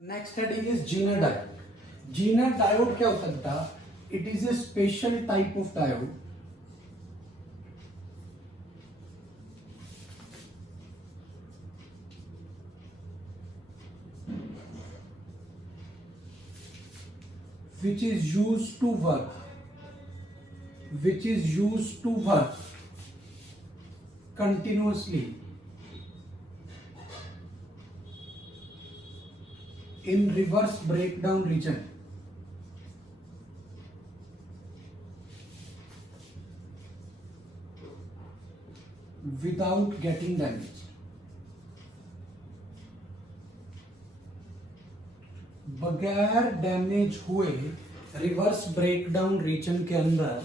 Next heading is Zener diode. Zener diode क्या होता है बेटा? It is a special type of diode which is used to work continuously in reverse breakdown region without getting damaged. बगैर damage हुए reverse breakdown reason के अंदर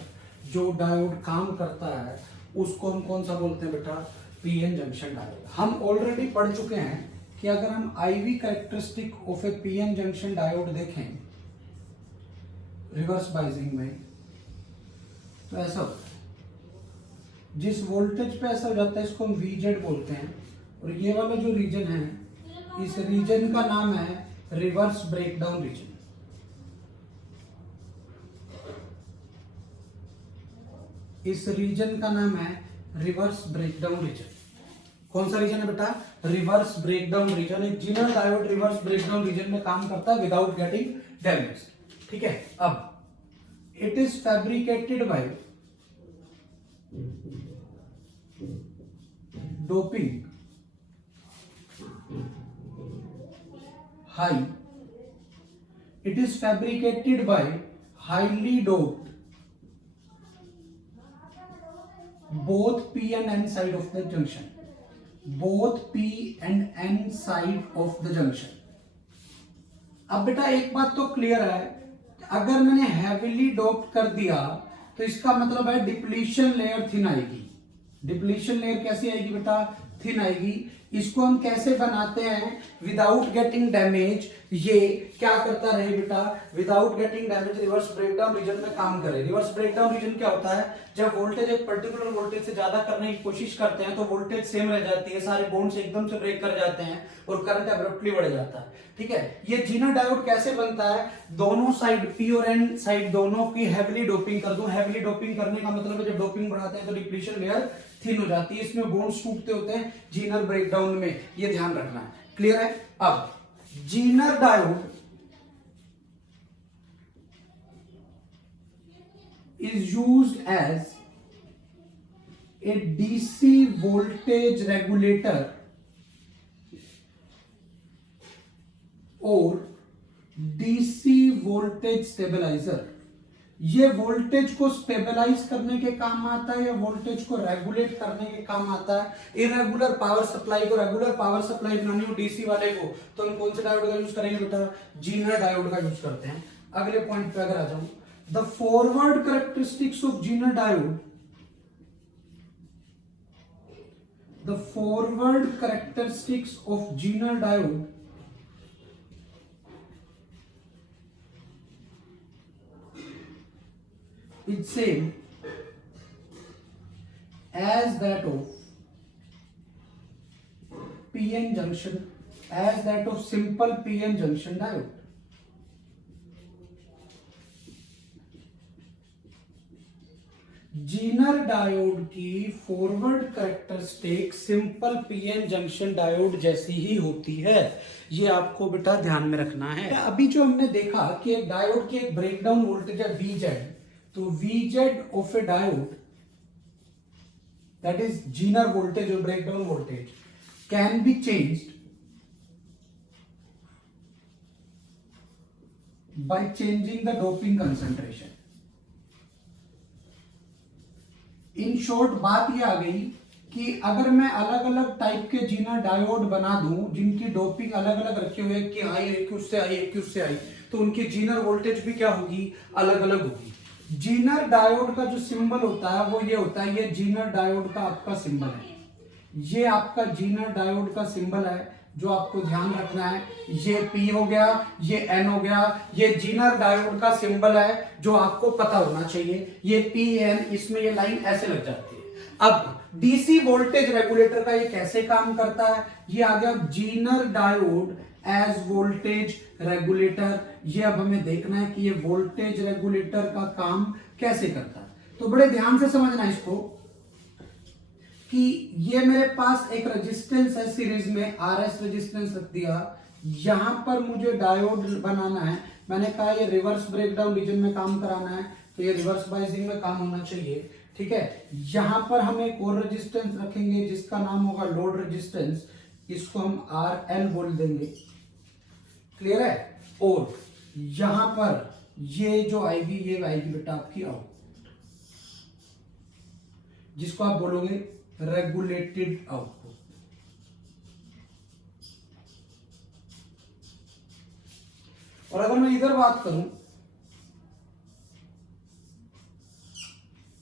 जो diode काम करता है उसको हम कौन सा बोलते हैं बेटा? PN junction diode. हम ऑलरेडी पढ़ चुके हैं कि अगर हम IV characteristic of a PN junction diode देखें रिवर्स बाइजिंग में तो ऐसा होता है, जिस वोल्टेज पे ऐसा हो जाता है इसको हम वीजेड बोलते हैं और ये वाला जो रीजन है इस रीजन का नाम है रिवर्स ब्रेकडाउन रीजन। इस रीजन का नाम है रिवर्स ब्रेकडाउन रीजन। कौन सा रीजन है बेटा? Reverse breakdown region. एक zener diode reverse breakdown region में काम करता है विदाउट गेटिंग डैमेज। ठीक है, अब it is fabricated by doping high. It is fabricated by highly doped both P and N side of the junction. Both P and N side of the junction. अब बेटा एक बात तो clear है, अगर मैंने हैवीली डोप्ड कर दिया तो इसका मतलब है डिप्लीशन लेयर थिन आएगी। डिप्लीशन लेयर कैसी आएगी बेटा? थिन आएगी। इसको हम कैसे बनाते हैं विदाउट गेटिंग डैमेज? ये क्या करता रहे बेटा? Without getting damage reverse breakdown region में काम करे। रिवर्स ब्रेकडाउन रीजन क्या होता है? जब वोल्टेज एक पर्टिकुलर वोल्टेज से ज्यादा करने की कोशिश करते हैं तो वोल्टेज सेम रह जाती है, सारे बॉन्ड्स एकदम से ब्रेक कर जाते हैं और करंट एब्रप्टली बढ़ जाता है। ठीक है, ये जीनर डायोड कैसे बनता है? दोनों साइड पी और एन साइड दोनों की हैवीली डोपिंग कर दूं। हैवीली डोपिंग करने का मतलब है जब डोपिंग बढ़ाते हैं तो डिप्लीशन लेयर थिन हो जाती है, इसमें बॉन्ड्स टूटते होते हैं जीनर ब्रेकडाउन में, ये ध्यान रखना है। क्लियर है? अब Zener diode is used as a DC voltage regulator or DC voltage stabilizer। ये वोल्टेज को स्टेबलाइज करने के काम आता है या वोल्टेज को रेगुलेट करने के काम आता है। इरेगुलर पावर सप्लाई को रेगुलर पावर सप्लाई बनानी हो डीसी वाले को तो हम कौन से डायोड का यूज करेंगे बेटा? जीनर डायोड का यूज करते हैं। अगले पॉइंट पे अगर आ जाऊं, the forward characteristics of Zener diode, the forward characteristics of Zener diode is same as that of PN junction, as that of simple PN junction diode। Zener diode की forward characteristic simple PN junction diode जैसी ही होती है, ये आपको बेटा ध्यान में रखना है। अभी जो हमने देखा कि एक डायोड की एक ब्रेकडाउन वोल्टेज है वीजेड, तो VZ of a diode that is zener voltage और breakdown voltage can be changed by changing the doping concentration. In short बात यह आ गई कि अगर मैं अलग अलग टाइप के जीनर डायोड बना दूं जिनकी डोपिंग अलग अलग रखी हुई है, कि हाई एक की उससे आई एक की उससे आई, तो उनकी जीनर वोल्टेज भी क्या होगी? अलग अलग होगी। जीनर डायोड का जो सिंबल होता है वो ये होता है, ये जीनर डायोड का आपका सिंबल है, ये आपका जीनर डायोड का सिंबल है जो आपको ध्यान रखना है। ये P हो गया, ये N हो गया, ये जीनर डायोड का सिंबल है जो आपको पता होना चाहिए। ये P N, इसमें ये लाइन ऐसे लग जाती है। अब डीसी वोल्टेज रेगुलेटर का ये कैसे काम करता है? ये आ गया Zener diode as voltage regulator. ये अब हमें देखना है कि ये वोल्टेज रेगुलेटर का काम कैसे करता है। तो बड़े ध्यान से समझना इसको कि ये मेरे पास एक रेजिस्टेंस है सीरीज में, आरएस रेजिस्टेंस रख दिया। यहां पर मुझे डायोड बनाना है। मैंने कहा ये रिवर्स ब्रेकडाउन रीजन में काम कराना है, तो ये रिवर्स बाइसिंग में काम होना चाहिए। ठीक है, यहां पर हम एक और रेजिस्टेंस रखेंगे जिसका नाम होगा लोड रेजिस्टेंस, इसको हम आर एल बोल देंगे। क्लियर है। और यहां पर ये जो आएगी ये आएगी बेटा आपकी आउटपुट, जिसको आप बोलोगे रेगुलेटेड आउटपुट। और अगर मैं इधर बात करूं,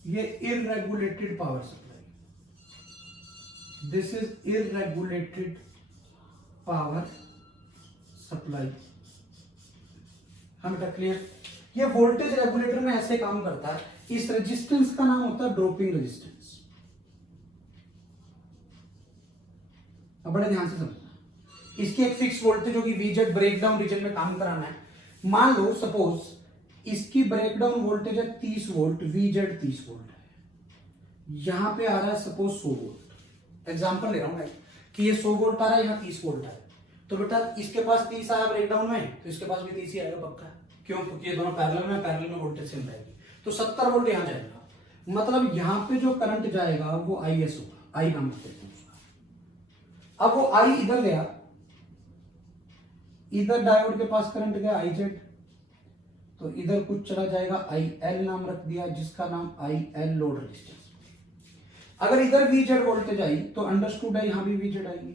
ये irregulated power supply, this is irregulated power supply. हम बेटा क्लियर। ये वोल्टेज रेगुलेटर में ऐसे काम करता है। इस रेजिस्टेंस का नाम होता है ड्रॉपिंग रेजिस्टेंस। अब बड़े ध्यान से समझना, इसकी एक फिक्स वोल्टेज होगी वीजेड, ब्रेकडाउन रीजन में काम कराना है। मान लो सपोज इसकी ब्रेकडाउन वोल्टेज है 30 वोल्ट, वीजेड 30 वोल्ट है। यहां पे आ रहा है सपोज 100 वोल्ट। एग्जांपल ले रहा हूं मैं कि ये 100 वोल्ट आ रहा है, यहां 30 वोल्ट है। तो बेटा इसके पास 30 आया ब्रेकडाउन में, तो इसके पास भी 30 ही आएगा पक्का। क्यों? क्योंकि ये दोनों पैरेलल में वोल्टेज सेम रहेगी। तो 70 वोल्ट यहां जाएगा। मतलब यहां पे जो करंट जाएगा वो आईएस होगा, आई नाम देते हैं उसका। अब वो आई इधर गया, इधर डायोड के पास करंट गया आई जेड, तो इधर कुछ चला जाएगा आई एल नाम रख दिया, जिसका नाम आई एल लोड रेजिस्टेंस। अगर इधर वी जेड वोल्टेज आई तो अंडरस्टूड है यहां भी वी जेड आएगी।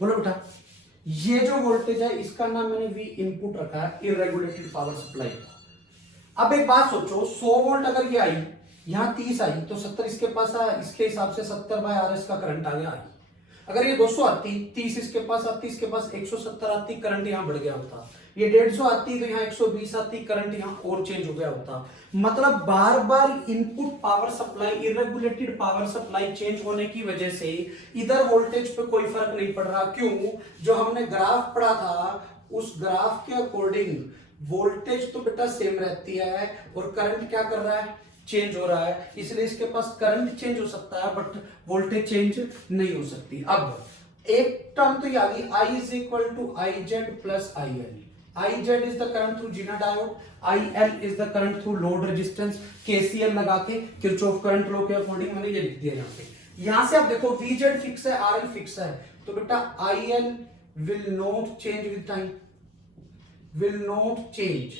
बोलो बेटा, ये जो वोल्टेज है इसका नाम मैंने वी इनपुट रखा है, इररेगुलेटेड पावर सप्लाई। अब एक बात सोचो, 100 वोल्ट अगर ये आई, यहां 30 आई, तो 70 इसके पास आया, इसके हिसाब से 70 बाय आर एस का करंट आ गया। अगर ये 200 आती, 30 इसके पास आती, इसके पास 170 आती, करंट यहां बढ़ गया होता। ये 150 आती तो यहाँ 120 आती, करंट यहां और चेंज हो गया होता। मतलब बार बार input power supply, irregulated power supply change होने की वजह से इधर वोल्टेज पे कोई फर्क नहीं पड़ रहा। क्यों? जो हमने ग्राफ पढ़ा था उस ग्राफ के अकॉर्डिंग वोल्टेज तो बेटा सेम रहती है और करंट क्या कर रहा है, चेंज हो रहा है। इसलिए इसके पास करंट चेंज हो सकता है बट वोल्टेज चेंज नहीं हो सकती। अब एक टर्म तो ये आ गई, I is equal to I Z plus I L. I Z is the current through zener diode, I L is the current through load resistance. KCL लगा के किरचॉफ करंट लॉ के अकॉर्डिंग मैंने ये लिख दिया यहाँ पे। यहां से आप देखो वी जेड फिक्स है, आर एल फिक्स है, तो बेटा I L will not change with time, will not change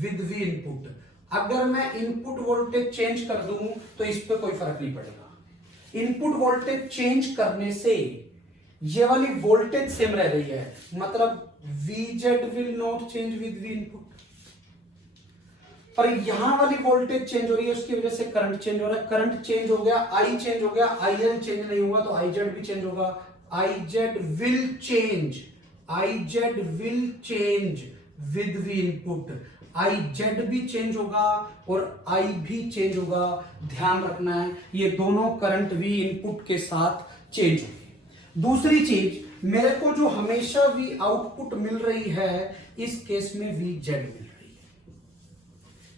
with we input. अगर मैं इनपुट वोल्टेज चेंज कर दूं तो इस पे कोई फर्क नहीं पड़ेगा। इनपुट वोल्टेज चेंज करने से ये वाली वोल्टेज सेम रह रही है, मतलब Vz will not change with V input. पर यहां वाली वोल्टेज चेंज हो रही है, उसकी वजह से करंट चेंज हो रहा है। करंट चेंज हो गया, I चेंज हो गया, IL चेंज नहीं हुआ तो IZ भी चेंज होगा। IZ will change, IZ will change with V input. IZ भी चेंज होगा और I भी चेंज होगा। ध्यान रखना है ये दोनों करंट V इनपुट के साथ चेंज होंगे। दूसरी चीज, मेरे को जो हमेशा V आउटपुट मिल रही है इस केस में VZ मिल रही है।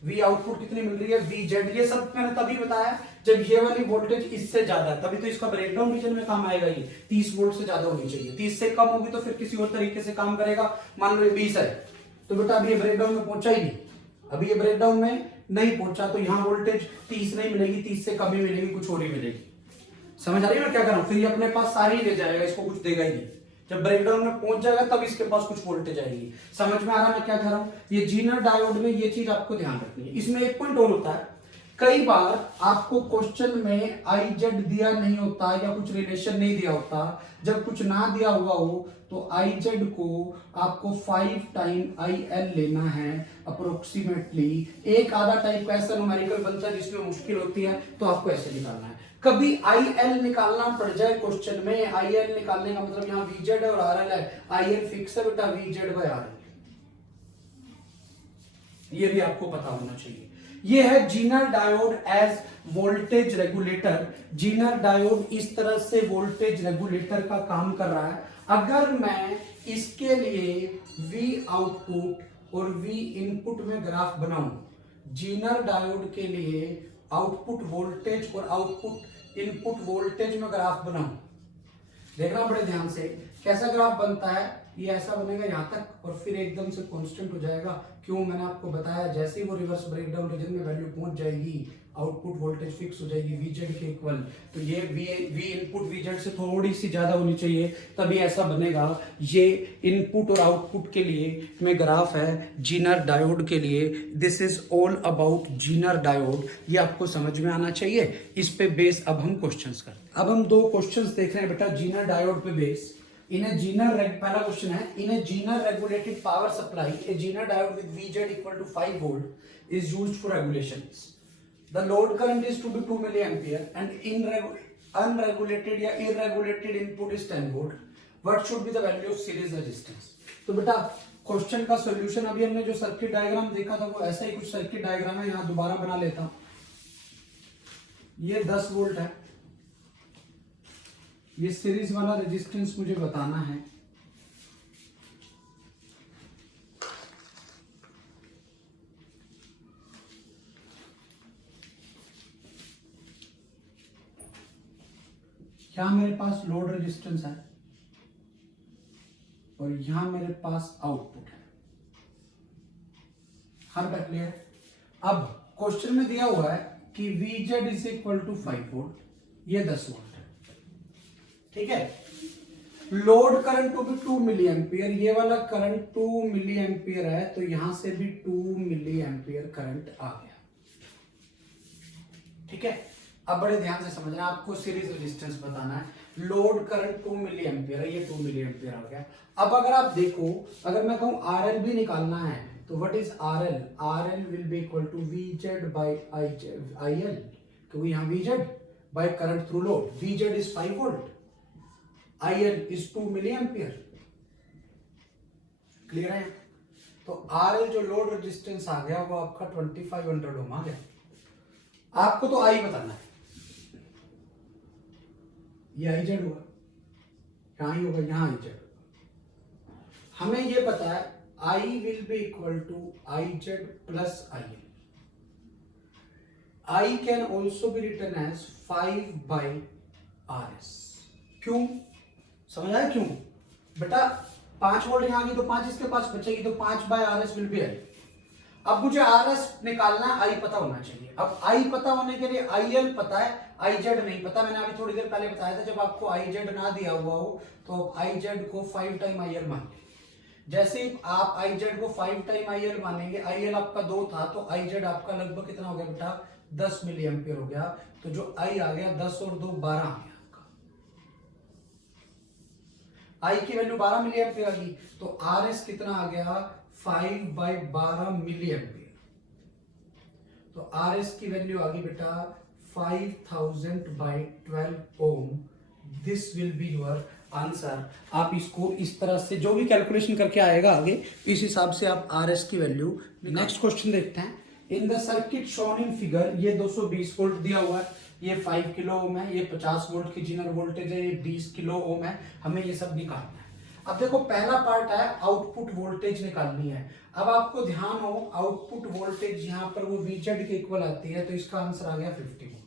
V आउटपुट कितनी मिल रही है, VZ। ये सब मैंने तभी बताया जब ये वाली वोल्टेज इससे ज्यादा है, तभी तो इसका ब्रेकडाउन रीजन में काम आएगा। ये 30 वोल्ट से ज्यादा होनी चाहिए, 30 से कम होगी तो फिर किसी और तरीके से काम करेगा। मान लो ये 20 है तो बेटा अभी ये ब्रेकडाउन में पहुंचा ही नहीं, अभी ये ब्रेकडाउन में नहीं पहुंचा, तो यहां वोल्टेज 30 नहीं मिलेगी, 30 से कम ही मिलेगी, कुछ और ही मिलेगी। समझ आ रही है मैं क्या कर रहा हूं? फिर ये अपने पास सारी ले जाएगा, इसको कुछ देगा ही नहीं। जब ब्रेकडाउन में पहुंच जाएगा तब इसके पास कुछ वोल्टेज आएगी। समझ में आ रहा है मैं क्या कह रहा हूं? ये जीनर डायोड में ये चीज आपको ध्यान रखनी है। इसमें एक पॉइंट और होता है, कई बार आपको क्वेश्चन में आई जेड दिया नहीं होता या कुछ रिलेशन नहीं दिया होता। जब कुछ ना दिया हुआ हो तो आई जेड को आपको 5 टाइम आई एल लेना है अप्रोक्सीमेटली। एक आधा टाइप का ऐसा न्यूमेरिकल बनता है जिसमें मुश्किल होती है, तो आपको ऐसे निकालना है। कभी आई एल निकालना पड़ जाए क्वेश्चन में, आई एल निकालने का मतलब यहाँ वी जेड और आर एल है, आई एल फिक्स है बेटा V Z by R L, ये भी आपको पता होना चाहिए। ये है zener diode as voltage regulator. Zener diode इस तरह से वोल्टेज रेगुलेटर का काम कर रहा है। अगर मैं इसके लिए V आउटपुट और V इनपुट में ग्राफ बनाऊं, जीनर डायोड के लिए आउटपुट वोल्टेज और आउटपुट इनपुट वोल्टेज में ग्राफ बनाऊं, देखना बड़े ध्यान से कैसा ग्राफ बनता है। ये ऐसा बनेगा यहां तक और फिर एकदम से कांस्टेंट हो जाएगा। क्यों? मैंने आपको बताया जैसे ही वो रिवर्स ब्रेकडाउन रीजन में वैल्यू पहुंच जाएगी, आउटपुट वोल्टेज फिक्स हो जाएगी Vz के इक्वल। तो ये V इनपुट Vz से थोड़ी सी ज्यादा होनी चाहिए, तभी ऐसा बनेगा। ये इनपुट और आउटपुट के लिए में ग्राफ है जीनर डायोड के लिए। This is all about Zener diode. ये आपको समझ में आना चाहिए। इस पे बेस अब हम क्वेश्चंस करते हैं। अब हम दो क्वेश्चंस देख रहे हैं बेटा जीनर डायोड पे बेस। पहला क्वेश्चन है, in a zener regulated power supply a zener diode with Vz equal to 5 volt is used for regulations. The load current is to be 2 milliampere and unregulated या irregulated input is 10 volt. What should be the value of series resistance? तो बेटा question का solution अभी हमने जो circuit diagram देखा था वो ऐसा ही कुछ सर्किट डायग्राम है। यहां दोबारा बना लेता हूं। ये 10 वोल्ट है, ये सीरीज वाला रेजिस्टेंस मुझे बताना है। क्या मेरे पास लोड रेजिस्टेंस है और यहां मेरे पास आउटपुट है। हर बात क्लियर? अब क्वेश्चन में दिया हुआ है कि Vz is equal to 5 volt, ये 10 वोल्ट है, ठीक है। लोड करंट टू भी 2 मिली एम्पियर, ये वाला करंट 2 मिली एम्पियर है, तो यहां से भी 2 मिली एम्पियर करंट आ गया, ठीक है। अब बड़े ध्यान से समझना, आपको सीरीज रेजिस्टेंस बताना है। लोड करंट 2 मिली एम्पियर है, ये 2 मिली एम्पियर आ गया। अब अगर आप देखो, अगर मैं कहूं RL भी निकालना है तो what is RL? RL will be equal to Vz by IL, क्योंकि यहां Vz बाय current through load, Vz is 5 volt, IL is 2 milli ampere. Clear है? तो RL जो लोड रेजिस्टेंस आ गया वो आपका 2500 ओम आ गया। आपको तो I बताना है, ये IZ होगा, यहां ही होगा, यहां IZ होगा। हमें ये पता है I will be equal to IZ plus IL। I can also be written as 5 by RS। क्यों? समझ आया क्यों? बेटा 5 वोल्ट यहां आ गई तो 5 इसके पास बचेगी, तो 5 by RS will be I। अब मुझे RS निकालना है, I पता होना चाहिए। अब I पता होने के लिए IL पता है, IZ नहीं पता। मैंने अभी थोड़ी देर पहले बताया था, जब आपको IZ ना दिया हुआ हो तो IZ को 5 टाइम IL मान लें। जैसे ही आप IZ को 5 टाइम IL मानेंगे, IL आपका 2 था तो IZ आपका लगभग कितना हो गया बेटा? 10 मिली एम्पियर हो गया। तो जो I आ गया 10 और 2 12 आ गया आपका। I की वैल्यू 12 मिली एम्पियर आ गई, तो RS कितना आ गया? 5 बाई 12 मिली एम्पियर। तो RS की वैल्यू आ गई बेटा 5000 by 12 ohm. This will be your answer. आप इसको इस तरह से जो भी कैलकुलेशन करके आएगा आगे, इस हिसाब से आप RS की वैल्यू। नेक्स्ट क्वेश्चन देखते हैं। In the circuit shown in figure, ये 220 वोल्ट दिया हुआ है, ये 5 किलो ओम है, ये 50 वोल्ट की जीनर वोल्टेज है, ये 20 किलो ओम है। हमें ये सब निकालना है। अब देखो पहला पार्ट है आउटपुट वोल्टेज निकालनी है। अब आपको ध्यान हो, आउटपुट वोल्टेज यहाँ पर वो Vz के इक्वल आती है, तो इसका आंसर आ गया 50 वोल्ट।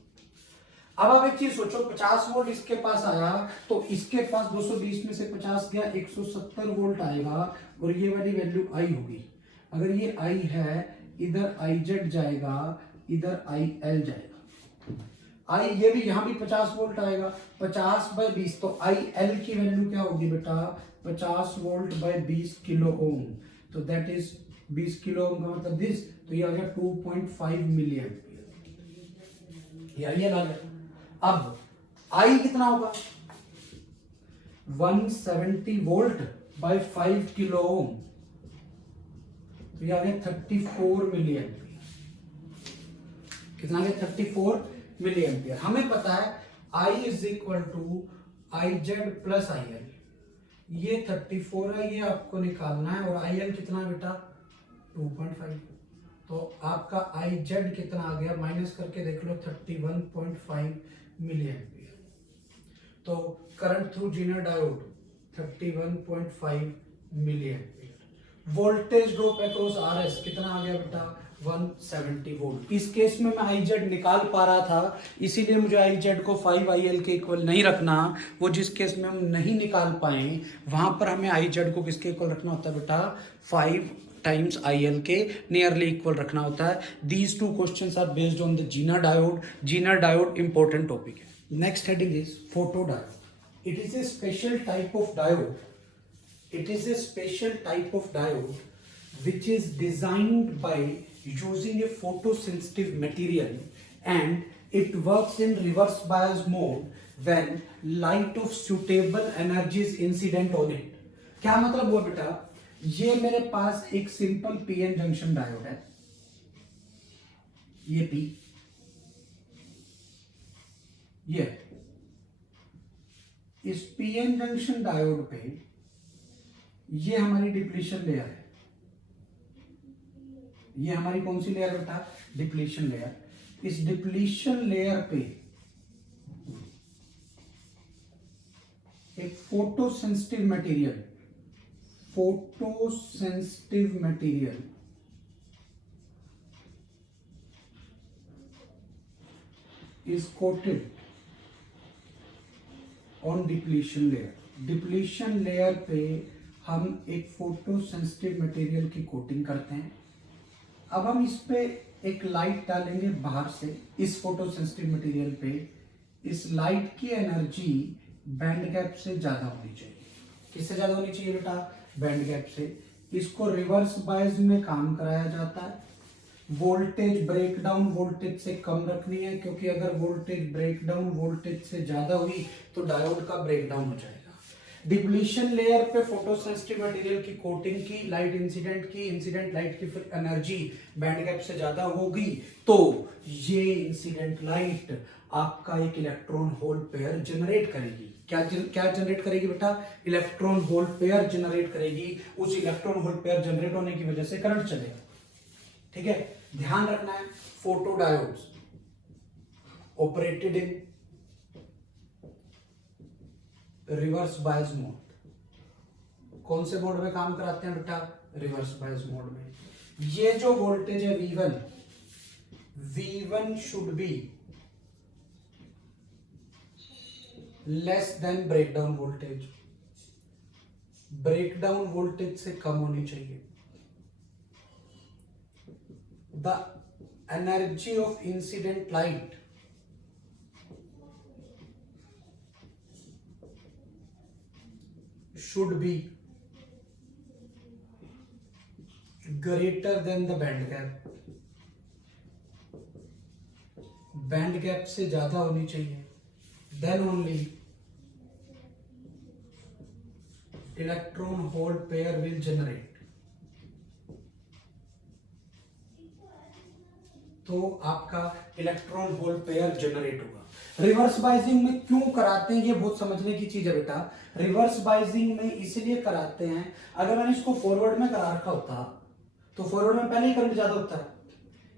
अब आप एक चीज सोचो, 50 वोल्ट इसके पास आया तो इसके पास 220 में से 50 गया, 170 वोल्ट आएगा और ये वाली वैल्यू I होगी। अगर ये I है, इधर IZ जाएगा, इधर IL जाएगा। I ये भी यहां भी 50 वोल्ट आएगा, 50 बाई 20, तो IL की वैल्यू क्या होगी बेटा? 50 वोल्ट बाई 20 किलो ओम, तो दैट इज 20 किलो ओम का मतलब दिस, तो ये आ गया 2.5 मिली एम्पियर। ये आ गया। अब I कितना होगा? 170 वोल्ट बाई 5 किलो ओम, तो ये आ गया 34 मिली एम्पियर। कितना आ गया? 34 मिली एम्पियर। हमें पता है I is equal to IZ plus IL। ये 34 है, ये आपको निकालना है, और IL कितना बेटा? 2.5। तो आपका आई जेड कितना आ गया, माइनस करके देख लो 31.5 मिली एम्पियर। तो current through zener diode 31.5 milli ampere. Voltage drop across RS कितना आ गया बेटा, 170 वोल्ट। इस केस में मैं आई जेड निकाल पा रहा था, इसीलिए मुझे आई जेड को 5 IL के इक्वल नहीं रखना। वो जिस केस में हम नहीं निकाल पाए वहां पर हमें आई जेड को किसके इक्वल रखना होता है बेटा, 5 टाइम्स IL के नियरली इक्वल रखना होता है। These two questions are based on the zener diode. Zener diode important topic है। Next heading is photo diode. It is a special type of diode. It is a special type of diode which is designed by using a photosensitive material, and it works in reverse bias mode when light of suitable energy is incident on it. क्या मतलब हुआ बेटा, ये मेरे पास एक simple PN junction diode है, ये P, ये इस पीएन जंक्शन डायोड पे ये हमारी डिप्लीशन लेयर है। ये हमारी कौन सी लेयर बेटा, डिप्लीशन लेयर। इस डिप्लीशन लेयर पे एक photosensitive material, photosensitive material is coated on depletion layer. Depletion layer पे हम एक फोटो सेंसिटिव मटेरियल की कोटिंग करते हैं। अब हम इस पे एक लाइट डालेंगे बाहर से, इस फोटो सेंसिटिव मटेरियल पे। इस लाइट की एनर्जी बैंड गैप से ज्यादा होनी चाहिए। किससे ज्यादा होनी चाहिए बेटा, बैंड गैप से। इसको रिवर्स बायस में काम कराया जाता है। वोल्टेज ब्रेकडाउन वोल्टेज से कम रखनी है, क्योंकि अगर वोल्टेज ब्रेकडाउन वोल्टेज से ज्यादा हुई तो डायोड का ब्रेकडाउन हो जाएगा। डिप्लीशन लेयर पे फोटोसेंसिटिव मटेरियल की कोटिंग की, लाइट इंसिडेंट की, इंसिडेंट लाइट की फिर एनर्जी बैंड गैप से ज्यादा होगी तो ये इंसिडेंट लाइट आपका एक इलेक्ट्रॉन होल पेयर जनरेट करेगी। क्या जनरेट करेगी बेटा, इलेक्ट्रॉन होल पेयर जनरेट करेगी। उस इलेक्ट्रॉन होल पेयर जनरेट होने की वजह से करंट चलेगा। ठीक है, ध्यान रखना है, photo diodes operated in reverse bias mode. कौन से मोड में काम कराते हैं बेटा, रिवर्स बायस मोड में। ये जो वोल्टेज है V1 should be less than breakdown voltage. Breakdown voltage से कम होनी चाहिए। The energy of incident light should be greater than the band gap. Band gap से ज्यादा होनी चाहिए, then only electron hole pair will generate. तो आपका इलेक्ट्रॉन होल पेयर जनरेट होगा। रिवर्स बाइजिंग में क्यों कराते हैं, ये बहुत समझने की चीज है बेटा। रिवर्स बाइजिंग में इसलिए कराते हैं, अगर मैंने इसको फॉरवर्ड में करा रखा होता तो फॉरवर्ड में पहले ही करंट ज्यादा होता है।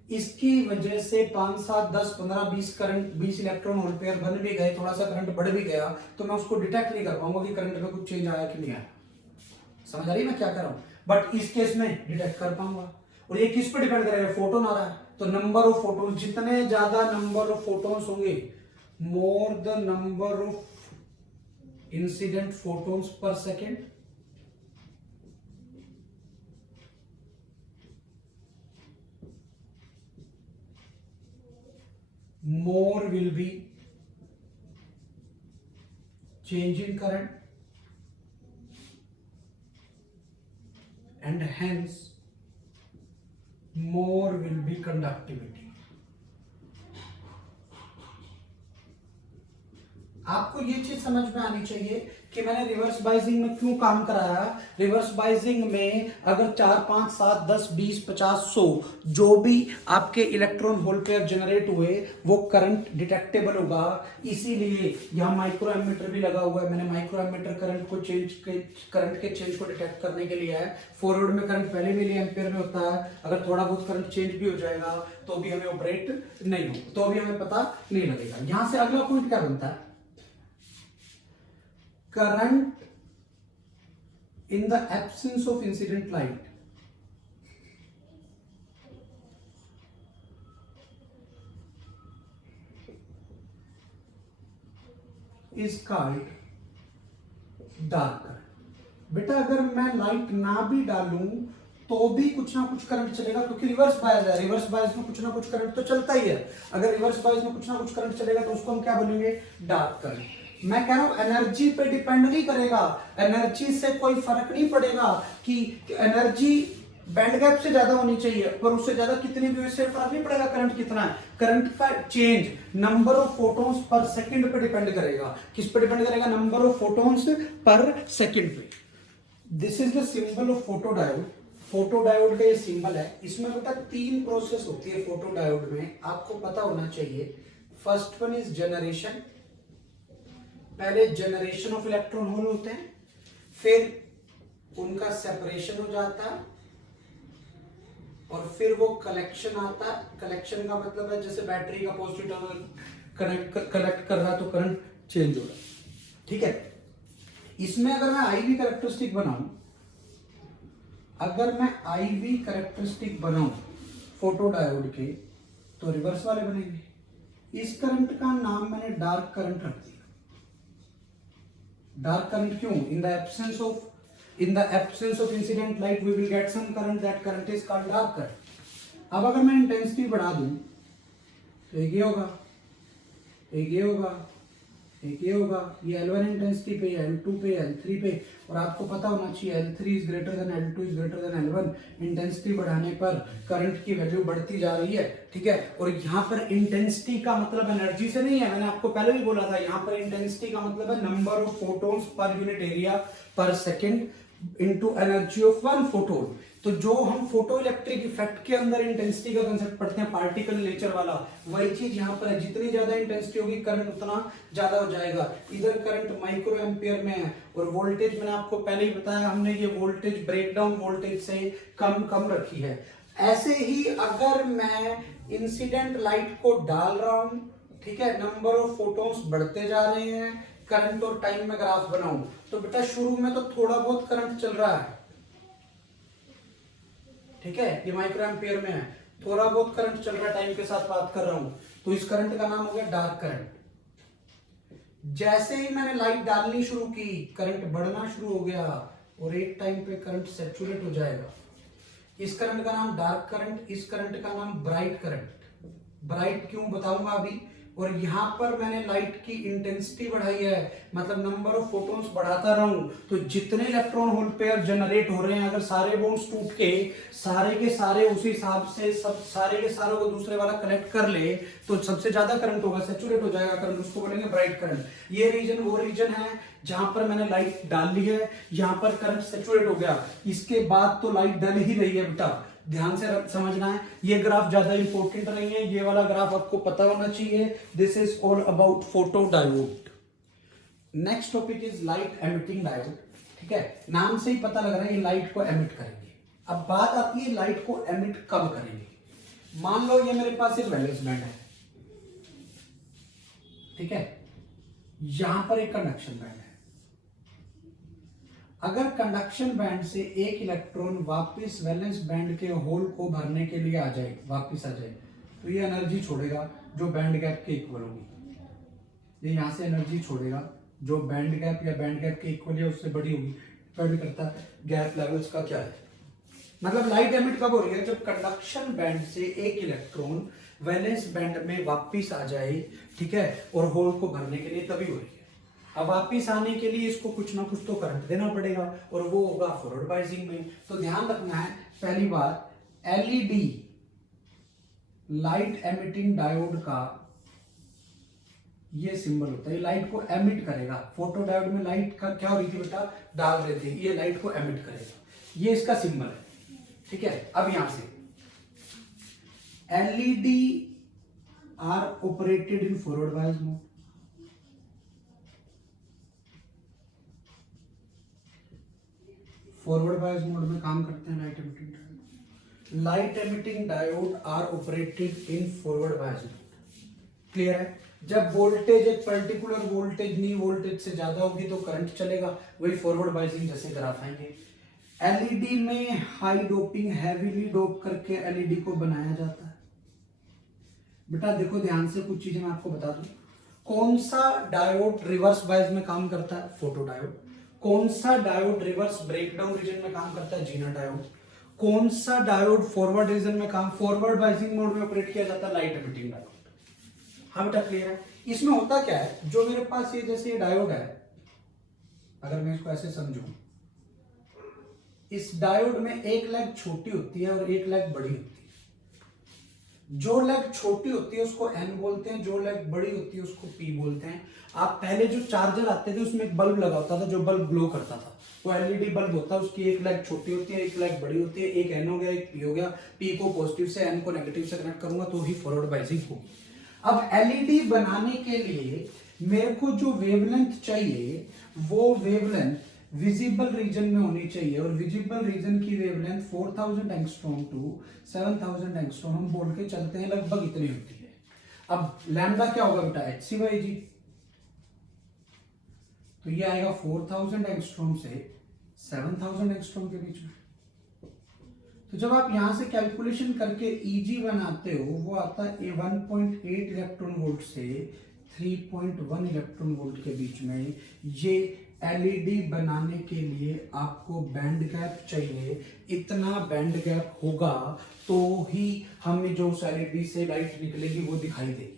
इसकी वजह से 5, 7, 10, 15, 20 करंट, 20 इलेक्ट्रॉन होल पेयर बन भी गए, थोड़ा सा करंट बढ़ भी गया तो मैं उसको डिटेक्ट नहीं कर पाऊंगा कि करंट में कुछ चेंज आया कि नहीं आया। समझ आ रही है मैं क्या कर रहा हूं। बट इस केस में डिटेक्ट कर पाऊंगा। और ये किस पर डिपेंड करेगा, फोटोन आ रहा है तो नंबर ऑफ फोटोन, जितने ज्यादा नंबर ऑफ फोटोन्स होंगे, more the number of incident photons पर second, more will be change in current, and hence more will be conductivity. आपको ये चीज समझ में आनी चाहिए कि मैंने रिवर्स बाइजिंग में क्यों काम कराया। रिवर्स बाइजिंग में अगर 4 5 7 10 20 50 100 जो भी आपके इलेक्ट्रॉन होल पेयर जनरेट हुए वो करंट डिटेक्टेबल होगा। इसीलिए यहाँ माइक्रो एमीटर भी लगा हुआ है। मैंने माइक्रो एमीटर करंट के चेंज को डिटेक्ट करने के लिए है। फॉरवर्ड में करंट पहले मिली एम्पियर में होता है, अगर थोड़ा बहुत करंट चेंज भी हो जाएगा तो भी हमें ऑपरेट नहीं हो, तो भी हमें पता नहीं लगेगा। यहां से अगला पॉइंट क्या बनता है, current in the absence of incident light is called dark current। बेटा अगर मैं लाइट ना भी डालूं तो भी कुछ ना कुछ करंट चलेगा, क्योंकि रिवर्स बायस है। रिवर्स बायस में कुछ ना कुछ करंट तो चलता ही है। अगर रिवर्स बायस में कुछ ना कुछ करंट चलेगा तो उसको हम क्या बोलेंगे, डार्क करंट। मैं कह रहा हूं एनर्जी पे डिपेंड नहीं करेगा, एनर्जी से कोई फर्क नहीं पड़ेगा कि एनर्जी बैंड गैप से ज्यादा होनी चाहिए, पर उससे ज्यादा कितनी भी, उससे फर्क नहीं पड़ेगा करंट कितना है। करंट का change number of photons per second पे डिपेंड करेगा। किस पे डिपेंड करेगा, number of photons per second पे। This is the symbol of photo diode. Photo diode का ये सिंबल है। इसमें बेटा 3 प्रोसेस होती है फोटो डायोड में, आपको पता होना चाहिए। First one is generation. पहले जनरेशन ऑफ इलेक्ट्रॉन होल होते हैं, फिर उनका सेपरेशन हो जाता है, और फिर वो कलेक्शन आता है। कलेक्शन का मतलब है जैसे बैटरी का पॉजिटिव टर्मिनल कलेक्ट कर रहा है तो करंट चेंज हो रहा है, ठीक है। इसमें अगर मैं आईवी कैरेक्टरिस्टिक बनाऊं, अगर मैं आईवी कैरेक्टरिस्टिक बनाऊं फोटो डायोड के, तो रिवर्स वाले बनेंगे। इस करंट का नाम मैंने डार्क करंट रख दिया। डार्क करंट क्यों, in the absence of incident light we will get some current, that current is called dark current. अब अगर मैं इंटेंसिटी बढ़ा दूं तो एक ये होगा, एक ये होगा, एक ये होगा। ये L1 इंटेंसिटी पे, L2 पे, L3 पे, और आपको पता होना चाहिए L3 is greater than L2 is greater than L1। Intensity बढ़ाने पर करंट की वैल्यू बढ़ती जा रही है, ठीक है। और यहाँ पर इंटेंसिटी का मतलब एनर्जी से नहीं है, मैंने आपको पहले भी बोला था। यहाँ पर इंटेंसिटी का मतलब है number of photons per unit area per second into energy of one photon. तो जो हम फोटो इलेक्ट्रिक इफेक्ट के अंदर इंटेंसिटी का कंसेप्ट पढ़ते हैं, पार्टिकल नेचर वाला, वही चीज यहाँ पर है। जितनी ज्यादा इंटेंसिटी होगी करंट उतना ज्यादा हो जाएगा। इधर करंट माइक्रो एम्पियर में है, और वोल्टेज मैंने आपको पहले ही बताया, हमने ये वोल्टेज ब्रेकडाउन वोल्टेज से कम रखी है। ऐसे ही अगर मैं इंसिडेंट लाइट को डाल रहा हूं, ठीक है, नंबर ऑफ फोटॉन्स बढ़ते जा रहे हैं, करंट और टाइम में ग्राफ बनाऊं, तो बेटा शुरू में तो थोड़ा बहुत करंट चल रहा है, ठीक है, ये माइक्रो एम्पियर में है, थोड़ा बहुत करंट चल रहा है, टाइम के साथ बात कर रहा हूं, तो इस करंट का नाम हो गया डार्क करंट। जैसे ही मैंने लाइट डालनी शुरू की, करंट बढ़ना शुरू हो गया, और एक टाइम पे करंट सैचुरेट हो जाएगा। इस करंट का नाम डार्क करंट, इस करंट का नाम ब्राइट करंट। ब्राइट क्यों बताऊंगा अभी। और यहां पर मैंने लाइट की इंटेंसिटी बढ़ाई है, मतलब नंबर ऑफ फोटॉन्स बढ़ाता रहूं, तो जितने इलेक्ट्रॉन होल पेयर जनरेट हो रहे हैं, अगर सारे बॉन्ड्स टूट के सारे उसी हिसाब से सब सारे के सारे को दूसरे वाला कलेक्ट कर ले, तो सबसे ज्यादा करंट होगा, सैचुरेट हो जाएगा करंट, उसको बोलेंगे ब्राइट करंट। ये रीजन वो रीजन है जहां पर मैंने लाइट डाल ली है, यहां पर करंट सैचुरेट हो गया। इसके बाद तो लाइट डल ही रही है बेटा, ध्यान से समझना है। ये ग्राफ ज्यादा इंपॉर्टेंट नहीं है, ये वाला ग्राफ आपको पता होना चाहिए। This is all about photo diode. Next topic is light emitting diode, ठीक है, नाम से ही पता लग रहा है ये लाइट को एमिट करेंगे। अब बात आती है लाइट को एमिट कब करेंगे। मान लो ये मेरे पास एक वैलेंस बैंड है, ठीक है, यहां पर एक कंडक्शन बैंड है। अगर कंडक्शन बैंड से एक इलेक्ट्रॉन वापस वैलेंस बैंड के होल को भरने के लिए वापस आ जाए, तो ये एनर्जी छोड़ेगा जो बैंड गैप के इक्वल होगी। ये यहां से एनर्जी छोड़ेगा जो बैंड गैप या बैंड गैप के इक्वल या उससे बड़ी होगी। डिपेंड करता है गैप लेवल्स का क्या है। मतलब लाइट एमिट कब हो रही है, जब कंडक्शन बैंड से एक इलेक्ट्रॉन वैलेंस बैंड में वापिस आ जाए, ठीक है, और होल को भरने के लिए तभी हो रही है। अब वापिस आने के लिए इसको कुछ ना कुछ तो करंट देना पड़ेगा, और वो होगा फॉरवर्ड बाइजिंग में। तो ध्यान रखना है, पहली बात, एलईडी लाइट एमिटिंग डायोड का ये सिंबल होता है, ये लाइट को एमिट करेगा। फोटो डायोड में लाइट का क्या हो रही थी बेटा, डाल रहे थे, ये लाइट को एमिट करेगा, ये इसका सिंबल है। ठीक है, अब यहां से LED are operated in forward bias mode. Forward bias mode में काम करते हैं light emitting diode. Light emitting diode are operated in forward bias mode. Clear है? जब वोल्टेज एक पर्टिकुलर वोल्टेज नी वोल्टेज से ज्यादा होगी तो करंट चलेगा, वही फॉरवर्ड बायसिंग जैसे ग्राफ आएंगे। एलईडी में हाई डोपिंग, हैवीली डोप करके एलईडी को बनाया जाता है। बेटा देखो ध्यान से, कुछ चीजें मैं आपको बता दूं। कौन सा डायोड रिवर्स बायस में काम करता है, फोटो डायोड। कौन सा डायोड रिवर्स ब्रेकडाउन रीजन में काम करता है, जीना डायोड। कौन सा डायोड फॉरवर्ड रीजन में काम, फॉरवर्ड बायसिंग मोड में ऑपरेट किया जाता है, लाइट एमिटिंग डायोड। हाँ बेटा क्लियर है? इसमें होता क्या है, जो मेरे पास ये जैसे ये डायोड है, अगर मैं इसको ऐसे समझूं, इस डायोड में एक लेग छोटी होती है और एक लेग बड़ी होती है। जो लेग छोटी होती है उसको एन बोलते हैं, जो लेग बड़ी होती है उसको पी बोलते हैं। आप पहले जो चार्जर आते थे उसमें एक बल्ब लगा होता था जो बल्ब ग्लो करता था, वो एलईडी बल्ब होता है, उसकी एक लेग छोटी होती है, एक लेग बड़ी होती है, एक एन हो गया, एक पी हो गया। पी को पॉजिटिव से, एन को नेगेटिव से कनेक्ट करूंगा तो ही फॉरवर्ड बायसिंग होगी। अब एलईडी बनाने के लिए मेरे को जो वेवलेंथ चाहिए वो वेवलेंथ विजिबल रीजन में होनी चाहिए, और विजिबल रीजन की वेवलेंथ 4000 एंगस्ट्रॉम टू 7000 एंगस्ट्रॉम हम बोल के चलते हैं, लगभग इतनी होती है। अब लैम्डा क्या होगा बेटा, hc/g, तो ये आएगा 4000 एंगस्ट्रॉम से 7000 एंगस्ट्रॉम के बीच में। तो जब आप यहां से कैलकुलेशन करके ईजी बनाते हो, वो आता है 1.8 इलेक्ट्रॉन वोल्ट से 3.1 इलेक्ट्रॉन वोल्ट के बीच में। ये एलईडी बनाने के लिए आपको बैंड गैप चाहिए, इतना बैंड गैप होगा तो ही हमें जो उस एलईडी से लाइट निकलेगी वो दिखाई देगी।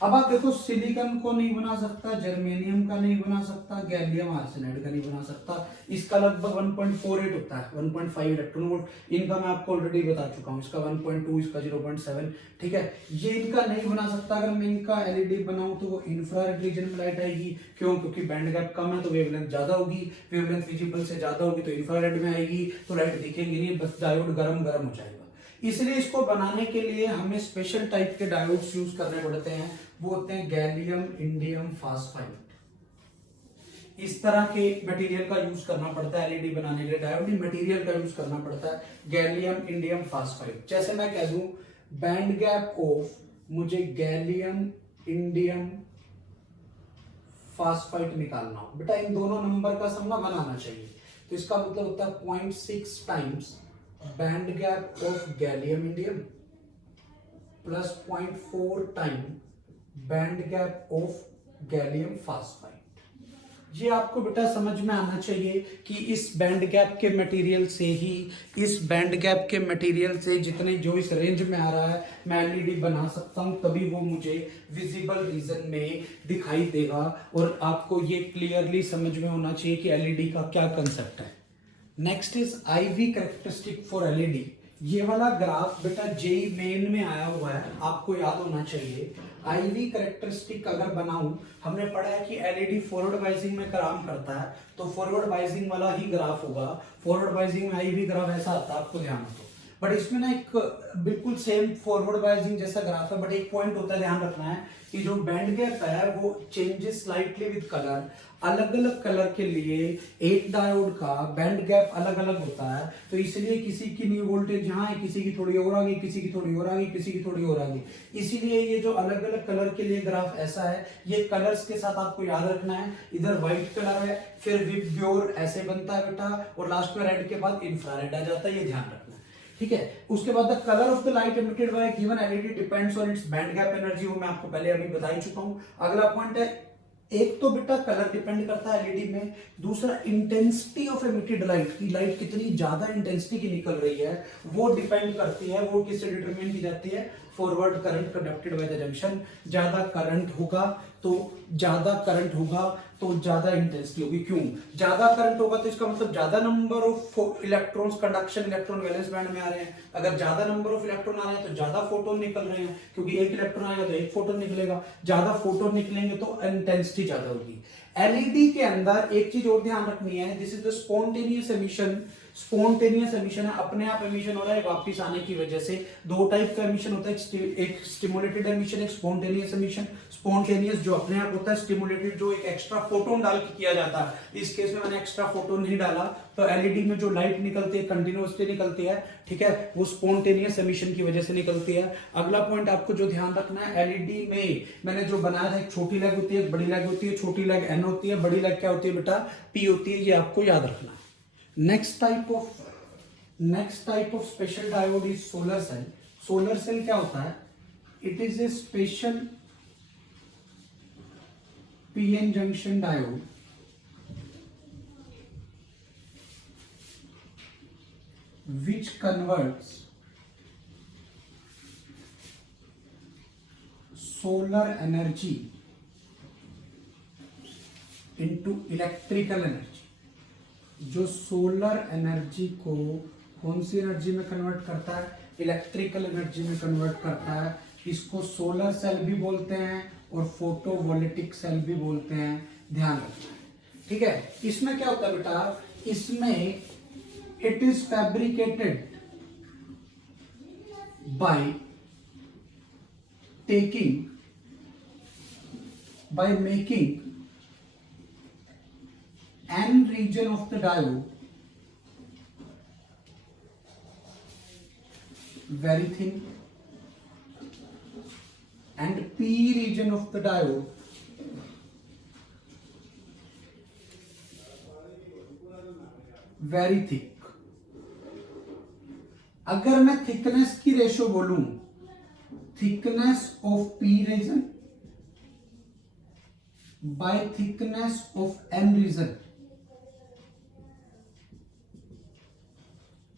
अब आप देखो, सिलिकॉन को नहीं बना सकता, जर्मेनियम का नहीं बना सकता, गैलियम आर्सेनाइड का नहीं बना सकता। इसका लगभग 1.48 होता है, 1.5 इलेक्ट्रॉन वोल्ट। इनका मैं आपको ऑलरेडी बता चुका हूँ, इसका 1.2, इसका 0.7। ठीक है, ये इनका नहीं बना सकता। अगर मैं इनका एलईडी बनाऊं तो वो इंफ्रारेड रीजन में लाइट आएगी। क्यों? क्योंकि बैंड गैप कम है तो वेवलेंथ ज्यादा होगी, वेवलेंथ विजिबल से ज्यादा होगी तो इंफ्रारेड में आएगी, तो लाइट दिखेगी नहीं, बस डायोड गरम गरम हो जाएगा। इसलिए इसको बनाने के लिए हमें स्पेशल टाइप के डायोड्स यूज करने पड़ते हैं, वो होते हैं गैलियम इंडियम फास्फाइड। इस तरह के मटेरियल का यूज करना पड़ता है एलईडी बनाने के लिए, डायोड मटेरियल का यूज करना पड़ता है, गैलियम इंडियम फास्फाइड। जैसे मैं कह दूं बैंड गैप ऑफ, मुझे गैलियम इंडियम फास्फाइड निकालना हो, बेटा इन दोनों नंबर का सम ना बनाना चाहिए, तो इसका मतलब होता है 0.6 times band gap of gallium indium plus 0.4 time band gap of gallium phosphide. ये आपको बेटा समझ में आना चाहिए कि इस बैंड गैप के मटेरियल से ही, इस बैंड गैप के मटेरियल से जितने जो इस रेंज में आ रहा है मैं एलईडी बना सकता हूं, तभी वो मुझे विजिबल रीजन में दिखाई देगा। और आपको ये क्लियरली समझ में होना चाहिए कि एलईडी का क्या कंसेप्ट है। Next is IV characteristic for LED. ये वाला ग्राफ बेटा जेई मेन में आया हुआ है, आपको याद होना चाहिए। IV कैरेक्टरिस्टिक अगर बनाऊं, हमने पढ़ा है कि एलईडी फॉरवर्ड बायसिंग में काम करता है, तो फॉरवर्ड बायसिंग वाला ही ग्राफ होगा। फॉरवर्ड बायसिंग में IV ग्राफ ऐसा आता है, आपको ध्यान रखो। बट इसमें ना एक बिल्कुल सेम फॉरवर्ड बायसिंग जैसा ग्राफ है, बट एक पॉइंट होता है ध्यान रखना है कि जो बैंड गैप है वो चेंजेस स्लाइटली विद कलर। अलग अलग कलर के लिए एक डायोड का बैंड गैप अलग अलग होता है, तो इसलिए किसी की न्यू वोल्टेज यहाँ है, किसी की थोड़ी और आ गई, किसी की थोड़ी और आ गई, किसी की थोड़ी और आ गई। इसीलिए ये जो अलग अलग कलर के लिए ग्राफ ऐसा है। ये कलर्स के साथ आपको याद रखना है, इधर व्हाइट कलर है, फिर विबग्योर ऐसे बनता है बेटा, और लास्ट में रेड के बाद इंफ्रारेड आ जाता है, ये ध्यान रखना। ठीक है, उसके बाद the colour of the light emitted by given LED depends on it's band gap energy, वो मैं आपको पहले अभी बता ही चुका हूं। अगला पॉइंट है, एक तो बेटा कलर डिपेंड करता है एलईडी में, दूसरा इंटेंसिटी ऑफ एमिटेड लाइट की, लाइट कितनी ज्यादा इंटेंसिटी की निकल रही है वो डिपेंड करती है। वो किससे डिटरमाइन की जाती है? Forward current conducted by the junction. ज्यादा करंट होगा तो ज्यादा करंट होगा, तो ज्यादा इंटेंसिटी होगी। क्यों? ज्यादा करंट होगा तो इसका मतलब ज्यादा number of electrons conduction electron valence band में आ रहे हैं। अगर ज्यादा नंबर ऑफ इलेक्ट्रॉन आ रहे हैं तो ज्यादा फोटोन निकल रहे हैं, क्योंकि एक इलेक्ट्रॉन आएगा तो एक फोटोन निकलेगा। ज्यादा फोटोन निकलेंगे तो इंटेंसिटी ज्यादा होगी। एलईडी के अंदर एक चीज और ध्यान रखनी है, this is the spontaneous emission. Spontaneous emission है, अपने आप एमिशन हो रहा है वापस आने की वजह से। दो टाइप का एमिशन होता है, एक स्टिमुलेटेड एमिशन, एक स्पॉन्टेनियस एमिशन। स्पॉन्टेनियस जो अपने आप होता है, स्टिमुलेटेड जो एक एक्स्ट्रा फोटोन डाल के किया जाता है। इस केस में मैंने एक्स्ट्रा फोटोन नहीं डाला, तो एलईडी में जो लाइट निकलती है कंटिन्यूअसली निकलती है, ठीक है, वो स्पॉन्टेनियस एमिशन की वजह से निकलती है। अगला पॉइंट आपको जो ध्यान रखना है, एलईडी में मैंने जो बनाया था, एक छोटी लेग होती है, एक बड़ी लेग होती है। छोटी लेग एन होती है, बड़ी लेग क्या होती है बेटा? पी होती है। ये आपको याद रखना है। Next type of special diode is solar cell. Solar cell क्या होता है? It is a special PN junction diode which converts solar energy into electrical energy। जो सोलर एनर्जी को कौन सी एनर्जी में कन्वर्ट करता है? इलेक्ट्रिकल एनर्जी में कन्वर्ट करता है। इसको सोलर सेल भी बोलते हैं और फोटोवोल्टिक सेल भी बोलते हैं, ध्यान रखना है, ठीक है। इसमें क्या होता है बेटा? इसमें it is fabricated by making N region of the diode very thin and P region of the diode very thick। अगर मैं थिकनेस की रेशो बोलूं, thickness of P region by thickness of N region,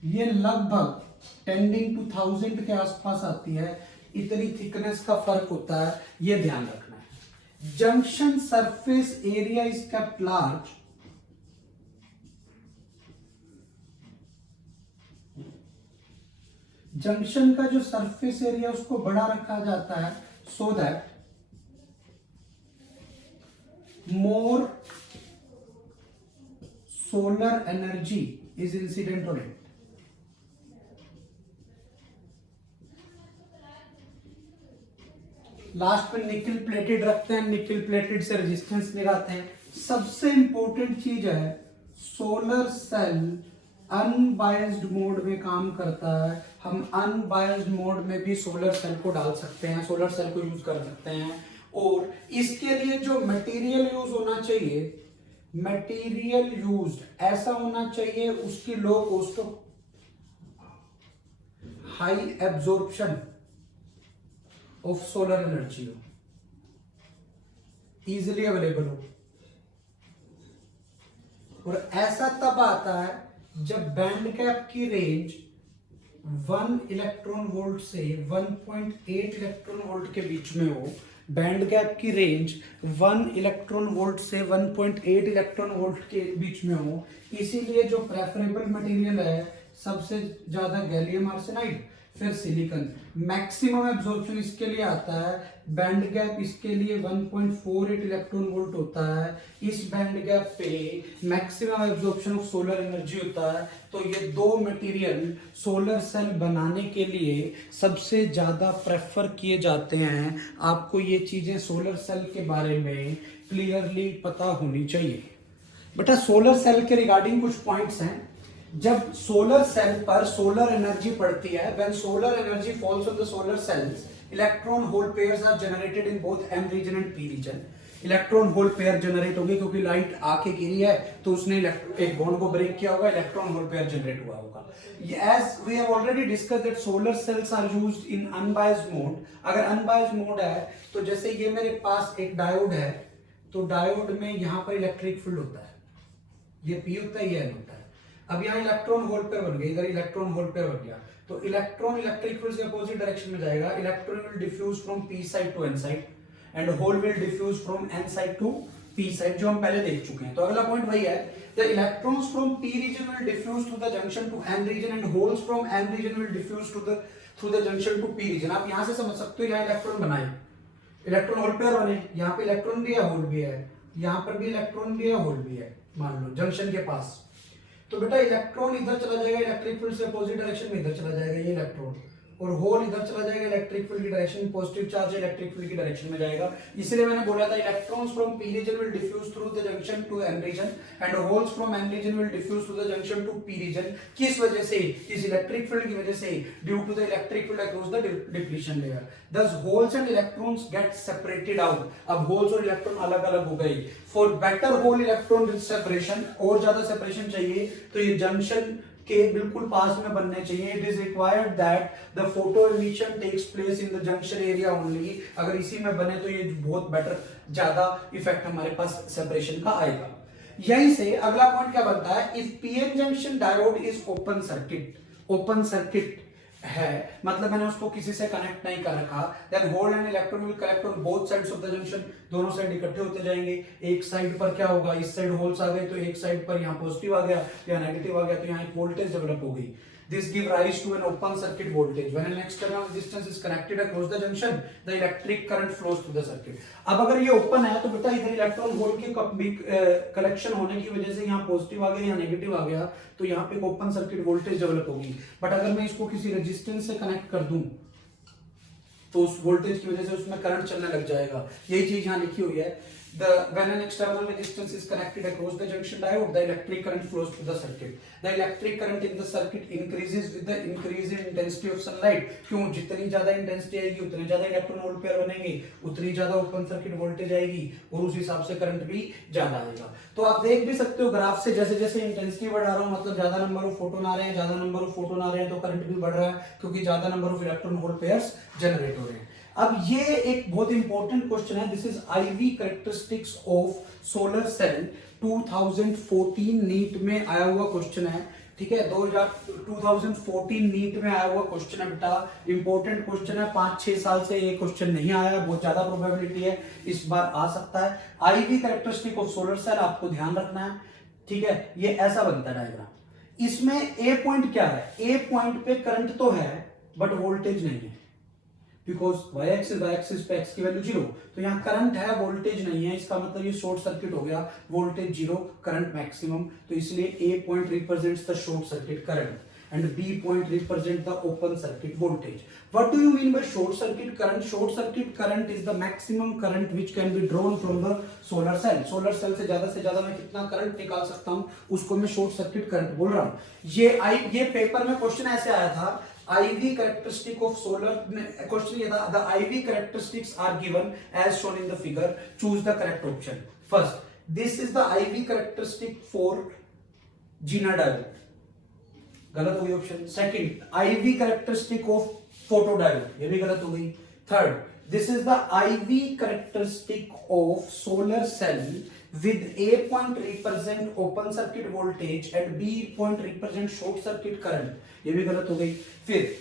ये लगभग tending to 1000 के आसपास आती है। इतनी थिकनेस का फर्क होता है, ये ध्यान रखना है। Junction surface area is kept large junction का जो सरफेस एरिया उसको बड़ा रखा जाता है, so that more solar energy is incident on it. Last में निकल प्लेटेड रखते हैं, निकल प्लेटेड से रेजिस्टेंस लगाते हैं। सबसे इंपॉर्टेंट चीज है, सोलर सेल अनबायस्ड मोड में काम करता है। हम अनबायस्ड मोड में भी सोलर सेल को डाल सकते हैं, सोलर सेल को यूज कर सकते हैं। और इसके लिए जो मटेरियल यूज होना चाहिए, मटेरियल यूज ऐसा होना चाहिए उसकी low cost, high absorption of solar energy हो, इजिली अवेलेबल हो। और ऐसा तब आता है जब बैंड गैप की रेंज 1 इलेक्ट्रॉन वोल्ट से 1.8 इलेक्ट्रॉन वोल्ट के बीच में हो। बैंड गैप की रेंज 1 इलेक्ट्रॉन वोल्ट से 1.8 इलेक्ट्रॉन वोल्ट के बीच में हो। इसीलिए जो प्रेफरेबल मटेरियल है सबसे ज्यादा गैलियम आर्सेनाइड, फिर सिलिकॉन। मैक्सिमम एब्जॉर्प्शन इसके लिए आता है, बैंड गैप इसके लिए 1.48 इलेक्ट्रॉन वोल्ट होता है। इस बैंड गैप पे maximum absorption of solar energy होता है। तो ये दो मटेरियल सोलर सेल बनाने के लिए सबसे ज्यादा प्रेफर किए जाते हैं। आपको ये चीजें सोलर सेल के बारे में क्लियरली पता होनी चाहिए। बेटा सोलर सेल के रिगार्डिंग कुछ पॉइंट्स हैं। जब सोलर सेल पर सोलर एनर्जी पड़ती है, when solar energy falls on the solar cells, electron hole pairs are generated in both N region and P region. Electron hole pair generate होगी क्योंकि light आके गिरी है तो उसने एक बॉन्ड को ब्रेक किया होगा, इलेक्ट्रॉन होल पेयर जनरेट हुआ होगा। As we have already discussed that solar cells are used in unbiased mode. अगर अनबायस्ड मोड है तो जैसे ये मेरे पास एक डायोड है, तो डायोड में यहां पर इलेक्ट्रिक फील्ड होता है, ये पी होता है, ये एन होता है। अब यहाँ इलेक्ट्रॉन होल पेयर बन गया, इधर इलेक्ट्रॉन होल पेयर बन गया, तो इलेक्ट्रॉन इलेक्ट्रिक फील्ड से अपोजिट डायरेक्शन में जाएगा। Electron will diffuse from P side to N side. And hole will diffuse from N side to P side, जो हम पहले देख चुके हैं। तो अगला पॉइंट वही है, the electrons from P region will diffuse to the junction to N region and holes from N region will diffuse to the through the junction to P region. आप यहां से समझ सकते हो, यहाँ इलेक्ट्रॉन बनाए, इलेक्ट्रॉन होल पेयर बने, यहाँ पे इलेक्ट्रॉन भी है होल भी है, यहाँ पर भी इलेक्ट्रॉन भी है होल भी है, मान लो जंक्शन के पास। तो बेटा इलेक्ट्रॉन इधर चला जाएगा, इलेक्ट्रिक फील्ड से अपोजिट डायरेक्शन में इधर चला जाएगा ये इलेक्ट्रॉन, और होल इधर चला जाएगा, इलेक्ट्रिक फील्ड की direction, positive charge electric field की डायरेक्शन में जाएगा। इसलिए मैंने बोला था electrons from P region will diffuse through the junction to N region and holes from N region will diffuse to the junction to P region. किस वजह से? इस इलेक्ट्रिक फील्ड की वजह से, due to the electric field across the depletion layer. Thus holes and electrons get separated out। अब holes और electron अलग अलग हो गए। For better hole electron separation, और ज्यादा सेपरेशन चाहिए तो ये जंक्शन के बिल्कुल पास में बनने चाहिए। It is required that the photo emission takes place in the junction area only. अगर इसी में बने तो ये बहुत बेटर, ज्यादा इफेक्ट हमारे पास सेपरेशन का आएगा। यहीं से अगला पॉइंट क्या बनता है, if PN junction diode is open circuit, open circuit है मतलब मैंने उसको किसी से कनेक्ट नहीं कर रखा, then hole and electron will collect on both sides of the junction. दोनों साइड इकट्ठे होते जाएंगे। एक साइड पर क्या होगा, इस साइड होल्स आ गए तो एक साइड पर यहाँ पॉजिटिव आ गया या नेगेटिव आ गया, तो यहाँ एक वोल्टेज डेवलप हो गई। This give rise to an open circuit voltage. When an external resistance is connected across the junction, the electric current flows through the circuit. अब अगर ये ओपन है तो बेटा इधर इलेक्ट्रॉन होल के कलेक्शन होने की वजह से यहाँ पॉजिटिव आ गया या नेगेटिव आ गया, तो यहाँ पे ओपन सर्किट वोल्टेज डेवलप होगी। बट अगर मैं इसको किसी रेजिस्टेंस से कनेक्ट कर दूं तो उस वोल्टेज की वजह से उसमें करंट चलने लग जाएगा। यही चीज यहाँ लिखी हुई है, when an external resistance is connected across the junction diode, the electric current flows through the circuit. The electric current in the circuit increases with the increase in intensity of sunlight. क्यों? जितनी ज्यादा intensity आएगी उतने ज्यादा electron hole pair बनेंगे, उतनी ज्यादा open circuit voltage आएगी और उस हिसाब से करंट भी ज्यादा आएगा। तो आप देख भी सकते हो ग्राफ से, जैसे जैसे इंटेंसिटी बढ़ा रहा हूं मतलब ज्यादा नंबर ऑफ फोटोन आ रहे हैं, ज्यादा नंबर ऑफ फोटोन आ रहे हैं तो करंट भी बढ़ रहा है, क्योंकि ज्यादा number of electron hole pairs generate हो रहे हैं। अब ये एक बहुत इंपॉर्टेंट क्वेश्चन है, this is IV characteristics of solar cell 2014 NEET में आया हुआ क्वेश्चन है। ठीक है, 2014 नीट में आया हुआ क्वेश्चन है बेटा, इंपॉर्टेंट क्वेश्चन है। 5-6 साल से ये क्वेश्चन नहीं आया, बहुत ज्यादा प्रोबेबिलिटी है इस बार आ सकता है। IV characteristic of solar cell आपको ध्यान रखना है। ठीक है, ये ऐसा बनता है डायग्राम। इसमें ए पॉइंट क्या है, ए पॉइंट पे करंट तो है बट वोल्टेज नहीं है, बिकॉज y एक्सिस पे x की वैल्यू 0, तो यहाँ करंट है वोल्टेज नहीं है, इसका मतलब ये शॉर्ट सर्किट हो गया, वोल्टेज 0 करंट मैक्सिमम। तो इसलिए a point represents the short circuit current and b point represent the open circuit voltage. What do you mean by short circuit current? Short circuit current is the maximum current which can be drawn from the solar cell. Solar cell से ज्यादा मैं कितना current निकाल सकता हूं, उसको मैं short circuit current बोल रहा हूं। ये पेपर में क्वेश्चन ऐसे आया था, IV characteristic of solar, question ये था, the IV characteristics are given as shown in the figure, choose the correct option. First, this is the IV characteristic for Zener diode, गलत हो गई option. Second, IV characteristic of photodiode, ये भी गलत हो गई। Third, this is the IV characteristic of solar cell with A point represent open circuit voltage and B point represent short circuit current, ये भी गलत हो गई। फिर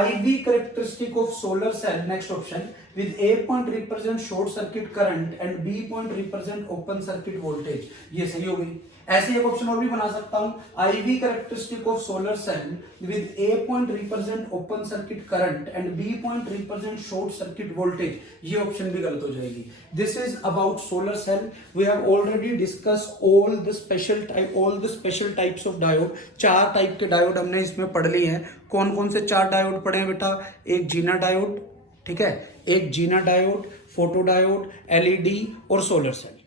IV characteristic of solar cell, next option, with A point represent short circuit current and B point represent open circuit voltage, ये सही हो गई। ऐसे एक ऑप्शन और भी बना सकता हूं, IV characteristic of solar cell with A point represent open circuit current and B point represent short circuit voltage, ये ऑप्शन भी गलत हो जाएगी। This is about solar cell. We have already discussed all the special types of diode. 4 type के diode हमने इसमें पढ़ लिए हैं। कौन कौन से 4 डायोड पढ़े हैं बेटा? एक जीना डायोड, ठीक है, एक Zener diode, photo diode, LED और सोलर सेल।